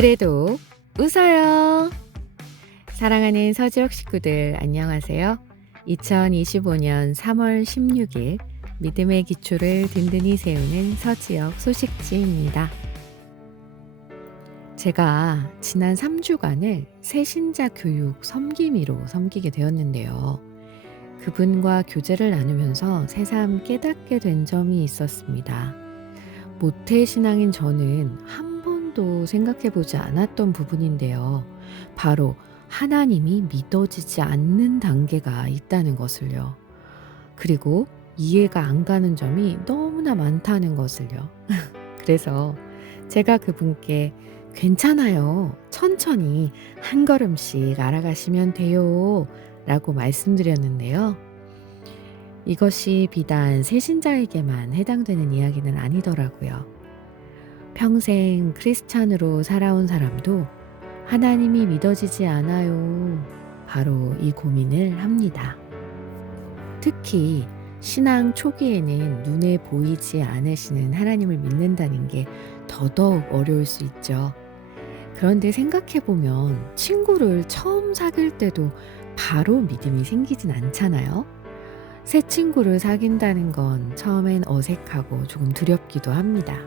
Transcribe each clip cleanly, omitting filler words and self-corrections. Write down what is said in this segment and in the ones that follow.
그래도 웃어요. 사랑하는 서지역 식구들 안녕하세요. 2025년 3월 16일 믿음의 기초를 든든히 세우는 서지역 소식지입니다. 제가 지난 3주간을 새신자 교육 섬김이로 섬기게 되었는데요. 그분과 교제를 나누면서 새삼 깨닫게 된 점이 있었습니다. 모태신앙인 저는 한 번도 생각해 보지 않았던 부분인데요. 바로 하나님이 믿어지지 않는 단계가 있다는 것을요. 그리고 이해가 안 가는 점이 너무나 많다는 것을요. 그래서 제가 그분께 괜찮아요. 천천히 한 걸음씩 알아가시면 돼요. 라고 말씀드렸는데요. 이것이 비단 새신자에게만 해당되는 이야기는 아니더라고요. 평생 크리스찬으로 살아온 사람도 하나님이 믿어지지 않아요. 바로 이 고민을 합니다. 특히 신앙 초기에는 눈에 보이지 않으시는 하나님을 믿는다는 게 더더욱 어려울 수 있죠. 그런데 생각해보면 친구를 처음 사귈 때도 바로 믿음이 생기진 않잖아요. 새 친구를 사귄다는 건 처음엔 어색하고 조금 두렵기도 합니다.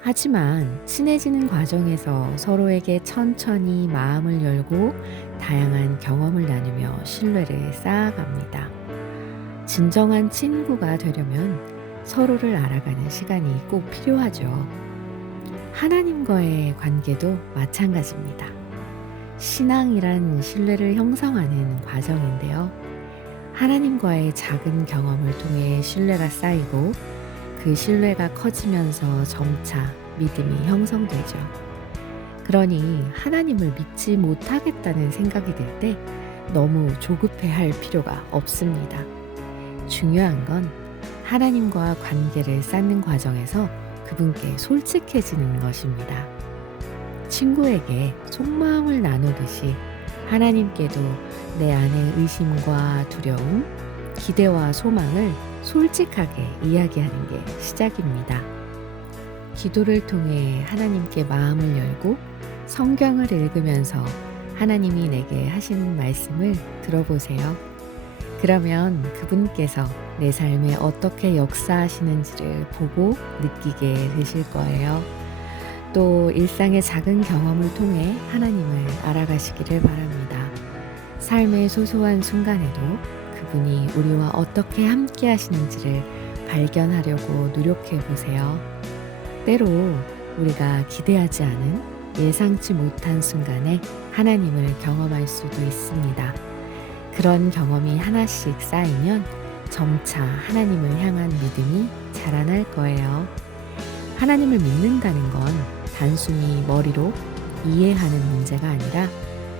하지만 친해지는 과정에서 서로에게 천천히 마음을 열고 다양한 경험을 나누며 신뢰를 쌓아갑니다. 진정한 친구가 되려면 서로를 알아가는 시간이 꼭 필요하죠. 하나님과의 관계도 마찬가지입니다. 신앙이란 신뢰를 형성하는 과정인데요. 하나님과의 작은 경험을 통해 신뢰가 쌓이고 그 신뢰가 커지면서 점차 믿음이 형성되죠. 그러니 하나님을 믿지 못하겠다는 생각이 들 때 너무 조급해할 필요가 없습니다. 중요한 건 하나님과 관계를 쌓는 과정에서 그분께 솔직해지는 것입니다. 친구에게 속마음을 나누듯이 하나님께도 내 안의 의심과 두려움, 기대와 소망을 솔직하게 이야기하는 게 시작입니다. 기도를 통해 하나님께 마음을 열고 성경을 읽으면서 하나님이 내게 하시는 말씀을 들어보세요. 그러면 그분께서 내 삶에 어떻게 역사하시는지를 보고 느끼게 되실 거예요. 또 일상의 작은 경험을 통해 하나님을 알아가시기를 바랍니다. 삶의 소소한 순간에도 그분이 우리와 어떻게 함께 하시는지를 발견하려고 노력해 보세요. 때로 우리가 기대하지 않은 예상치 못한 순간에 하나님을 경험할 수도 있습니다. 그런 경험이 하나씩 쌓이면 점차 하나님을 향한 믿음이 자라날 거예요. 하나님을 믿는다는 건 단순히 머리로 이해하는 문제가 아니라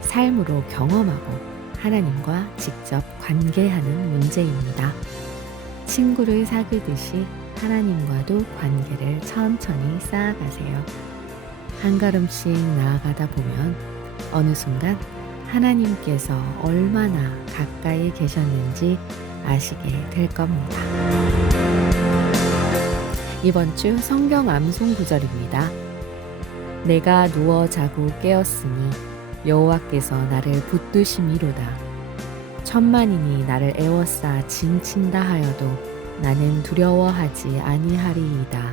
삶으로 경험하고 하나님과 직접 관계하는 문제입니다. 친구를 사귀듯이 하나님과도 관계를 천천히 쌓아가세요. 한 걸음씩 나아가다 보면 어느 순간 하나님께서 얼마나 가까이 계셨는지 아시게 될 겁니다. 이번 주 성경 암송 구절입니다. 내가 누워 자고 깨었으니 여호와께서 나를 붙드심이로다. 천만인이 나를 애워싸 진친다 하여도 나는 두려워하지 아니하리이다.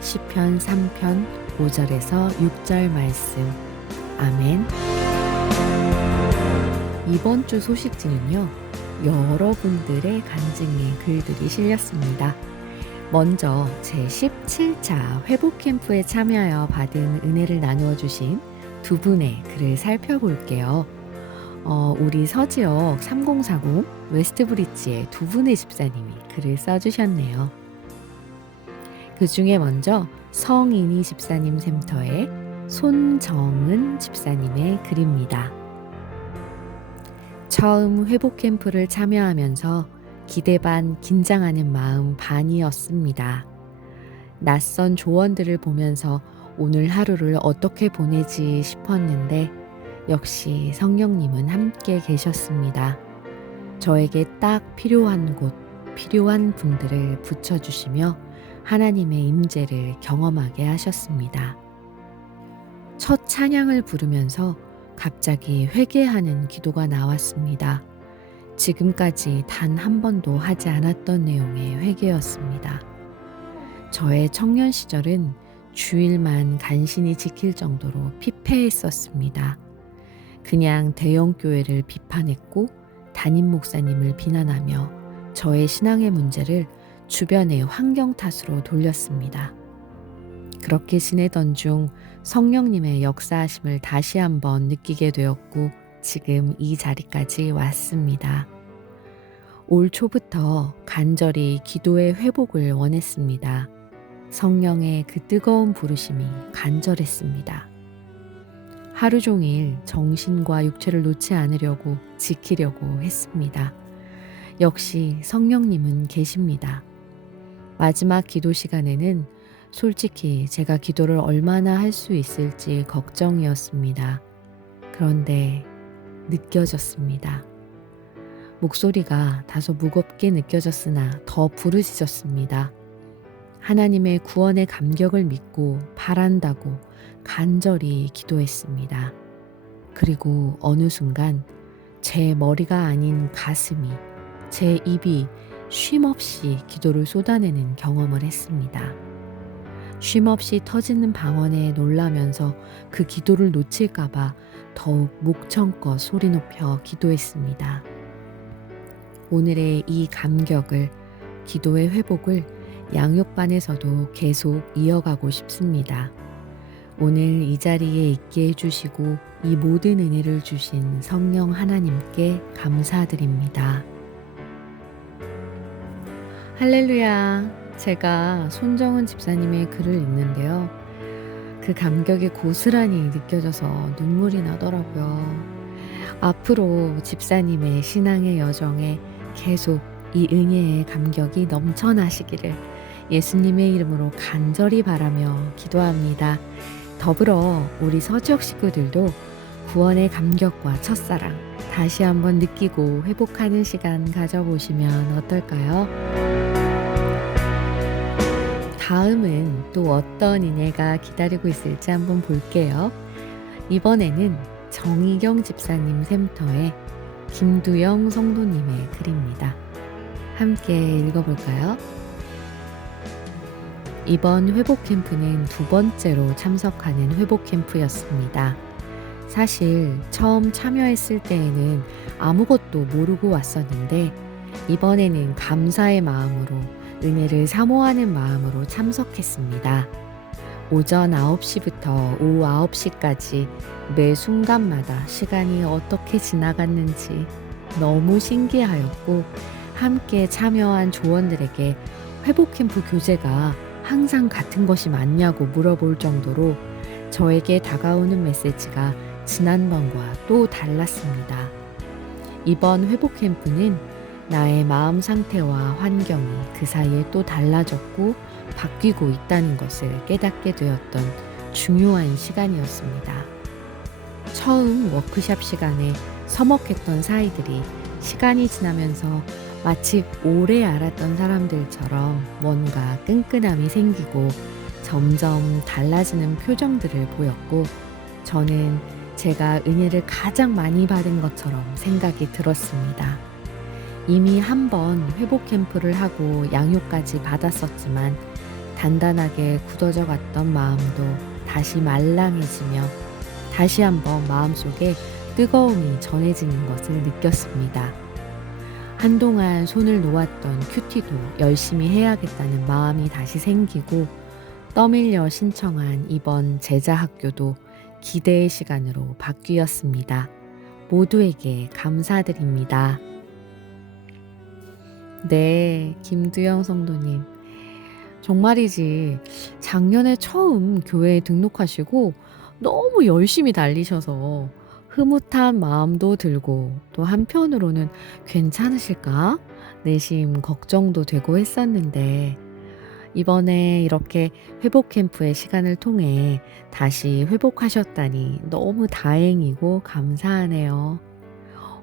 시편 3편 5절에서 6절 말씀. 아멘. 이번 주 소식지는요, 여러분들의 간증의 글들이 실렸습니다. 먼저 제17차 회복 캠프에 참여하여 받은 은혜를 나누어 주신 두 분의 글을 살펴볼게요. 우리 서지역 3040 웨스트브리지의 두 분의 집사님이 글을 써주셨네요. 그 중에 먼저 성인희 집사님 센터의 손정은 집사님의 글입니다. 처음 회복 캠프를 참여하면서 기대 반 긴장하는 마음 반이었습니다. 낯선 조언들을 보면서 오늘 하루를 어떻게 보내지 싶었는데 역시 성령님은 함께 계셨습니다. 저에게 딱 필요한 곳, 필요한 분들을 붙여주시며 하나님의 임재를 경험하게 하셨습니다. 첫 찬양을 부르면서 갑자기 회개하는 기도가 나왔습니다. 지금까지 단 한 번도 하지 않았던 내용의 회개였습니다. 저의 청년 시절은 주일만 간신히 지킬 정도로 피폐했었습니다. 그냥 대형 교회를 비판했고 담임 목사님을 비난하며 저의 신앙의 문제를 주변의 환경 탓으로 돌렸습니다. 그렇게 지내던 중 성령님의 역사하심을 다시 한번 느끼게 되었고 지금 이 자리까지 왔습니다. 올 초부터 간절히 기도의 회복을 원했습니다. 성령의 그 뜨거운 부르심이 간절했습니다. 하루 종일 정신과 육체를 놓지 않으려고 지키려고 했습니다. 역시 성령님은 계십니다. 마지막 기도 시간에는 솔직히 제가 기도를 얼마나 할 수 있을지 걱정이었습니다. 그런데 느껴졌습니다. 목소리가 다소 무겁게 느껴졌으나 더 부르짖었습니다. 하나님의 구원의 감격을 믿고 바란다고 간절히 기도했습니다. 그리고 어느 순간 제 머리가 아닌 가슴이, 제 입이 쉼없이 기도를 쏟아내는 경험을 했습니다. 쉼없이 터지는 방언에 놀라면서 그 기도를 놓칠까봐 더욱 목청껏 소리 높여 기도했습니다. 오늘의 이 감격을, 기도의 회복을 양육반에서도 계속 이어가고 싶습니다. 오늘 이 자리에 있게 해주시고 이 모든 은혜를 주신 성령 하나님께 감사드립니다. 할렐루야. 제가 손정은 집사님의 글을 읽는데요. 그 감격이 고스란히 느껴져서 눈물이 나더라고요. 앞으로 집사님의 신앙의 여정에 계속 이 은혜의 감격이 넘쳐나시기를 예수님의 이름으로 간절히 바라며 기도합니다. 더불어 우리 서지역 식구들도 구원의 감격과 첫사랑 다시 한번 느끼고 회복하는 시간 가져보시면 어떨까요? 다음은 또 어떤 은혜가 기다리고 있을지 한번 볼게요. 이번에는 정희경 집사님 샘터의 김두영 성도님의 글입니다. 함께 읽어볼까요? 이번 회복 캠프는 두 번째로 참석하는 회복 캠프였습니다. 사실 처음 참여했을 때에는 아무것도 모르고 왔었는데 이번에는 감사의 마음으로 은혜를 사모하는 마음으로 참석했습니다. 오전 9시부터 오후 9시까지 매 순간마다 시간이 어떻게 지나갔는지 너무 신기하였고 함께 참여한 조원들에게 회복캠프 교재가 항상 같은 것이 맞냐고 물어볼 정도로 저에게 다가오는 메시지가 지난번과 또 달랐습니다. 이번 회복캠프는 나의 마음 상태와 환경이 그 사이에 또 달라졌고 바뀌고 있다는 것을 깨닫게 되었던 중요한 시간이었습니다. 처음 워크숍 시간에 서먹했던 사이들이 시간이 지나면서 마치 오래 알았던 사람들처럼 뭔가 끈끈함이 생기고 점점 달라지는 표정들을 보였고 저는 제가 은혜를 가장 많이 받은 것처럼 생각이 들었습니다. 이미 한 번 회복 캠프를 하고 양육까지 받았었지만 단단하게 굳어져 갔던 마음도 다시 말랑해지며 다시 한번 마음속에 뜨거움이 전해지는 것을 느꼈습니다. 한동안 손을 놓았던 큐티도 열심히 해야겠다는 마음이 다시 생기고 떠밀려 신청한 이번 제자학교도 기대의 시간으로 바뀌었습니다. 모두에게 감사드립니다. 네, 김두영 성도님. 정말이지 작년에 처음 교회에 등록하시고 너무 열심히 달리셔서 흐뭇한 마음도 들고 또 한편으로는 괜찮으실까? 내심 걱정도 되고 했었는데 이번에 이렇게 회복 캠프의 시간을 통해 다시 회복하셨다니 너무 다행이고 감사하네요.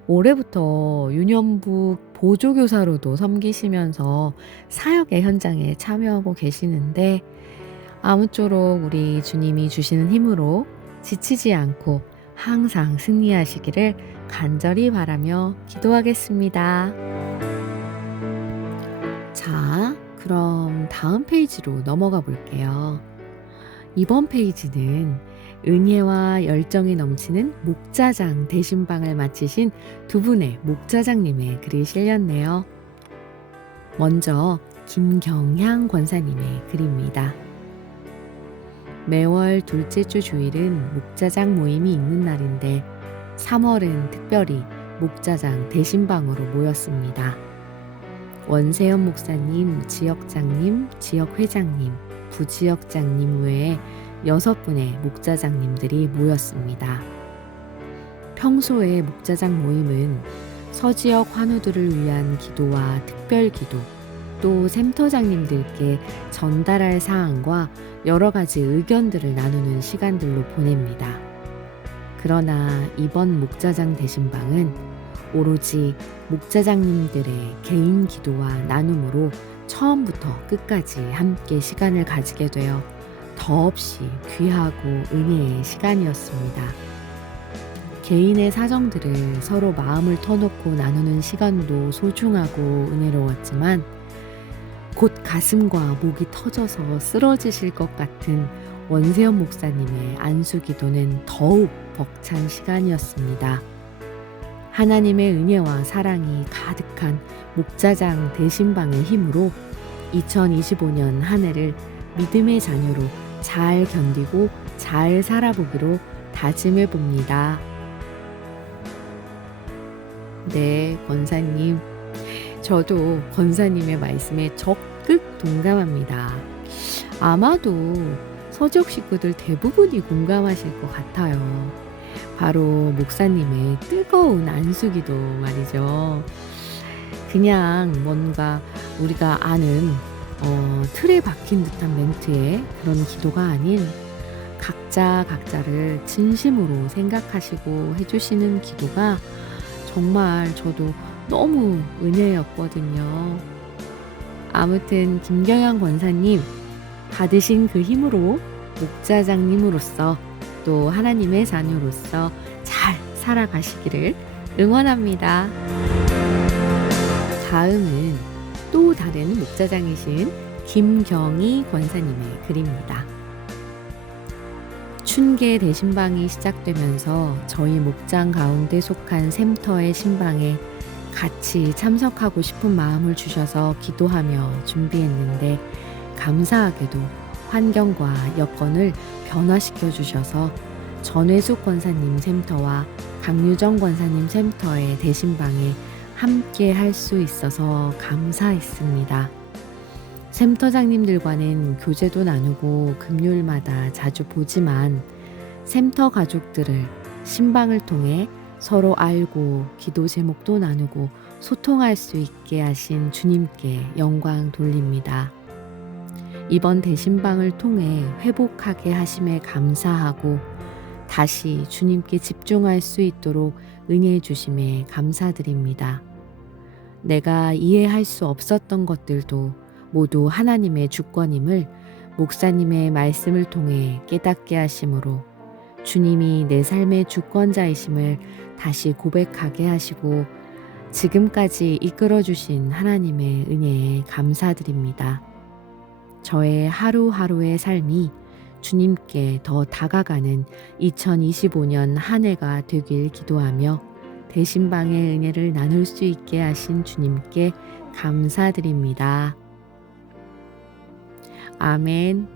올해부터 유년부 보조교사로도 섬기시면서 사역의 현장에 참여하고 계시는데 아무쪼록 우리 주님이 주시는 힘으로 지치지 않고 항상 승리하시기를 간절히 바라며 기도하겠습니다. 자, 그럼 다음 페이지로 넘어가 볼게요. 이번 페이지는 은혜와 열정이 넘치는 목자장 대신방을 마치신 두 분의 목자장님의 글이 실렸네요. 먼저 김경향 권사님의 글입니다. 매월 둘째 주 주일은 목자장 모임이 있는 날인데 3월은 특별히 목자장 대신방으로 모였습니다. 원세현 목사님, 지역장님, 지역회장님, 부지역장님 외에 6분의 목자장님들이 모였습니다. 평소에 목자장 모임은 서지역 환우들을 위한 기도와 특별 기도, 또 샘터장님들께 전달할 사항과 여러 가지 의견들을 나누는 시간들로 보냅니다. 그러나 이번 목자장 대신방은 오로지 목자장님들의 개인 기도와 나눔으로 처음부터 끝까지 함께 시간을 가지게 되어 더없이 귀하고 은혜의 시간이었습니다. 개인의 사정들을 서로 마음을 터놓고 나누는 시간도 소중하고 은혜로웠지만 곧 가슴과 목이 터져서 쓰러지실 것 같은 원세현 목사님의 안수 기도는 더욱 벅찬 시간이었습니다. 하나님의 은혜와 사랑이 가득한 목자장 대신방의 힘으로 2025년 한 해를 믿음의 자녀로 잘 견디고 잘 살아보기로 다짐해 봅니다. 네, 권사님. 저도 권사님의 말씀에 적극 동감합니다. 아마도 서지역 식구들 대부분이 공감하실 것 같아요. 바로 목사님의 뜨거운 안수기도 말이죠. 그냥 뭔가 우리가 아는 틀에 박힌 듯한 멘트의 그런 기도가 아닌 각자를 진심으로 생각하시고 해주시는 기도가 정말 저도 너무 은혜였거든요. 아무튼 김경향 권사님, 받으신 그 힘으로 목자장님으로서 또 하나님의 자녀로서 잘 살아가시기를 응원합니다. 다음은 또 다른 목자장이신 김경희 권사님의 글입니다. 춘계 대신방이 시작되면서 저희 목장 가운데 속한 샘터의 신방에 같이 참석하고 싶은 마음을 주셔서 기도하며 준비했는데 감사하게도 환경과 여건을 변화시켜 주셔서 전회숙 권사님 샘터와 강유정 권사님 샘터의 대신방에 함께 할 수 있어서 감사했습니다. 샘터장님들과는 교제도 나누고 금요일마다 자주 보지만 샘터 가족들을 신방을 통해 서로 알고 기도 제목도 나누고 소통할 수 있게 하신 주님께 영광 돌립니다. 이번 대신방을 통해 회복하게 하심에 감사하고 다시 주님께 집중할 수 있도록 은혜해 주심에 감사드립니다. 내가 이해할 수 없었던 것들도 모두 하나님의 주권임을 목사님의 말씀을 통해 깨닫게 하심으로 주님이 내 삶의 주권자이심을 다시 고백하게 하시고 지금까지 이끌어 주신 하나님의 은혜에 감사드립니다. 저의 하루하루의 삶이 주님께 더 다가가는 2025년 한 해가 되길 기도하며 대신방의 은혜를 나눌 수 있게 하신 주님께 감사드립니다. 아멘.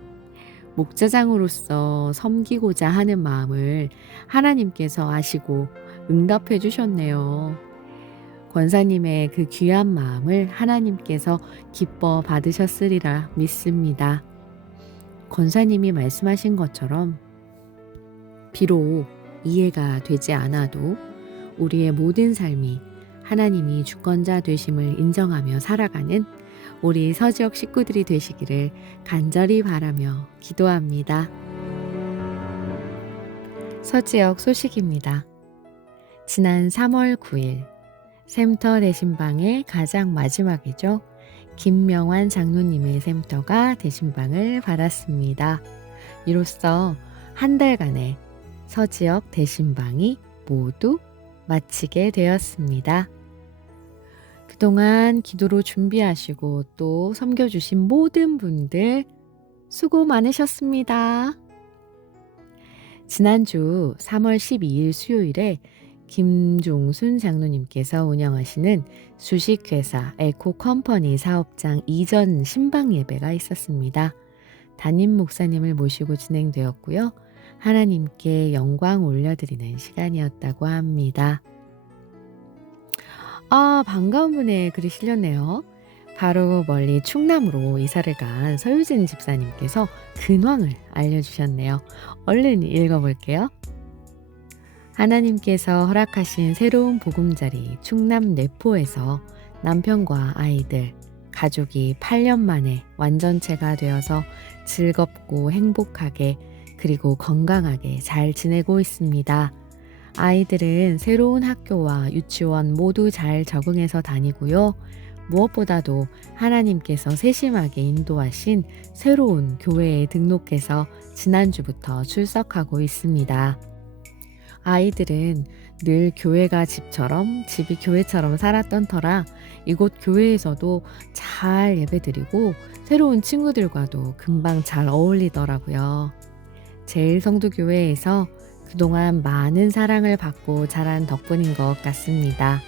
목자장으로서 섬기고자 하는 마음을 하나님께서 아시고 응답해 주셨네요. 권사님의 그 귀한 마음을 하나님께서 기뻐 받으셨으리라 믿습니다. 권사님이 말씀하신 것처럼 비록 이해가 되지 않아도 우리의 모든 삶이 하나님이 주권자 되심을 인정하며 살아가는 우리 서지역 식구들이 되시기를 간절히 바라며 기도합니다. 서지역 소식입니다. 지난 3월 9일 샘터 대신방의 가장 마지막이죠. 김명환 장로님의 샘터가 대신방을 받았습니다. 이로써 한 달간의 서지역 대신방이 모두 마치게 되었습니다. 그동안 기도로 준비하시고 또 섬겨주신 모든 분들 수고 많으셨습니다. 지난주 3월 12일 수요일에 김종순 장로님께서 운영하시는 주식회사 에코컴퍼니 사업장 이전 신방 예배가 있었습니다. 담임 목사님을 모시고 진행되었고요. 하나님께 영광 올려드리는 시간이었다고 합니다. 반가운 분의 글이 실렸네요. 바로 멀리 충남으로 이사를 간 서유진 집사님께서 근황을 알려주셨네요. 얼른 읽어볼게요. 하나님께서 허락하신 새로운 보금자리 충남 내포에서 남편과 아이들, 가족이 8년 만에 완전체가 되어서 즐겁고 행복하게 그리고 건강하게 잘 지내고 있습니다. 아이들은 새로운 학교와 유치원 모두 잘 적응해서 다니고요. 무엇보다도 하나님께서 세심하게 인도하신 새로운 교회에 등록해서 지난주부터 출석하고 있습니다. 아이들은 늘 교회가 집처럼 집이 교회처럼 살았던 터라 이곳 교회에서도 잘 예배드리고 새로운 친구들과도 금방 잘 어울리더라고요. 제일성도교회에서 그동안 많은 사랑을 받고 자란 덕분인 것 같습니다.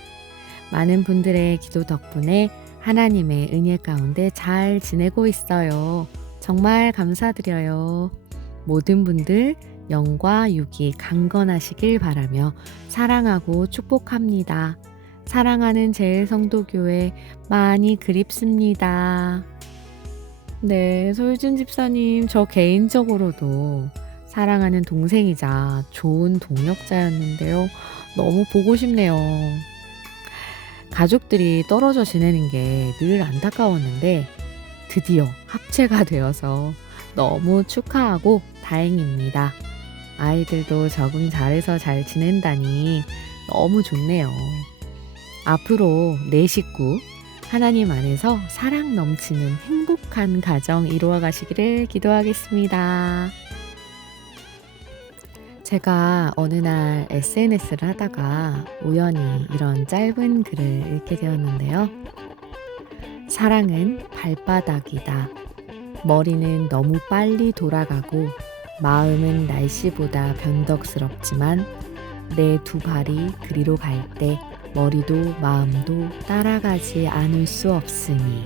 많은 분들의 기도 덕분에 하나님의 은혜 가운데 잘 지내고 있어요. 정말 감사드려요. 모든 분들 영과 육이 강건하시길 바라며 사랑하고 축복합니다. 사랑하는 제일성도교회 많이 그립습니다. 네, 소유진 집사님, 저 개인적으로도 사랑하는 동생이자 좋은 동역자였는데요. 너무 보고 싶네요. 가족들이 떨어져 지내는 게 늘 안타까웠는데 드디어 합체가 되어서 너무 축하하고 다행입니다. 아이들도 적응 잘해서 잘 지낸다니 너무 좋네요. 앞으로 내 식구 하나님 안에서 사랑 넘치는 행복한 가정 이루어 가시기를 기도하겠습니다. 제가 어느 날 SNS를 하다가 우연히 이런 짧은 글을 읽게 되었는데요. 사랑은 발바닥이다. 머리는 너무 빨리 돌아가고 마음은 날씨보다 변덕스럽지만 내 두 발이 그리로 갈 때 머리도 마음도 따라가지 않을 수 없으니.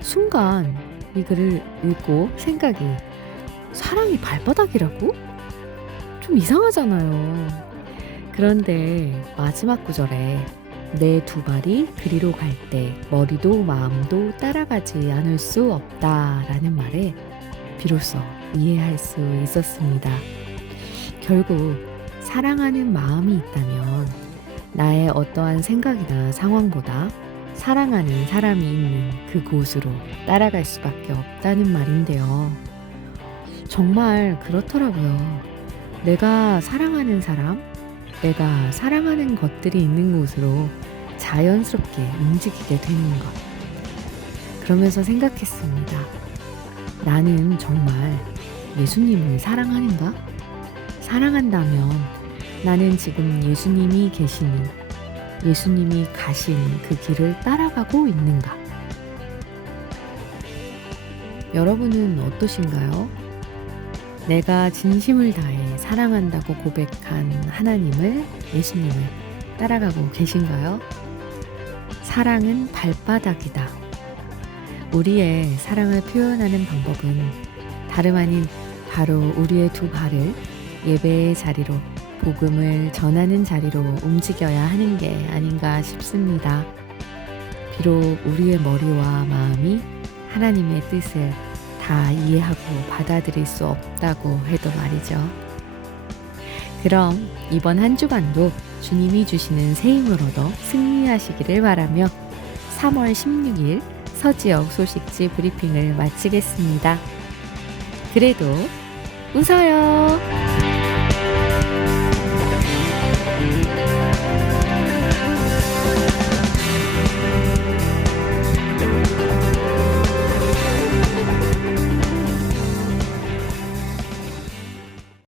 순간 이 글을 읽고 생각이 사랑이 발바닥이라고? 좀 이상하잖아요. 그런데 마지막 구절에 내 두 발이 그리로 갈 때 머리도 마음도 따라가지 않을 수 없다라는 말에 비로소 이해할 수 있었습니다. 결국 사랑하는 마음이 있다면 나의 어떠한 생각이나 상황보다 사랑하는 사람이 있는 그곳으로 따라갈 수밖에 없다는 말인데요. 정말 그렇더라고요. 내가 사랑하는 사람, 내가 사랑하는 것들이 있는 곳으로 자연스럽게 움직이게 되는 것. 그러면서 생각했습니다. 나는 정말 예수님을 사랑하는가? 사랑한다면 나는 지금 예수님이 계시는, 예수님이 가시는 그 길을 따라가고 있는가? 여러분은 어떠신가요? 내가 진심을 다해 사랑한다고 고백한 하나님을, 예수님을 따라가고 계신가요? 사랑은 발바닥이다. 우리의 사랑을 표현하는 방법은 다름 아닌 바로 우리의 두 발을 예배의 자리로, 복음을 전하는 자리로 움직여야 하는 게 아닌가 싶습니다. 비록 우리의 머리와 마음이 하나님의 뜻을 다 이해하고 받아들일 수 없다고 해도 말이죠. 그럼 이번 한 주간도 주님이 주시는 새 힘을 얻어 승리하시기를 바라며 3월 16일 서지역 소식지 브리핑을 마치겠습니다. 그래도 웃어요.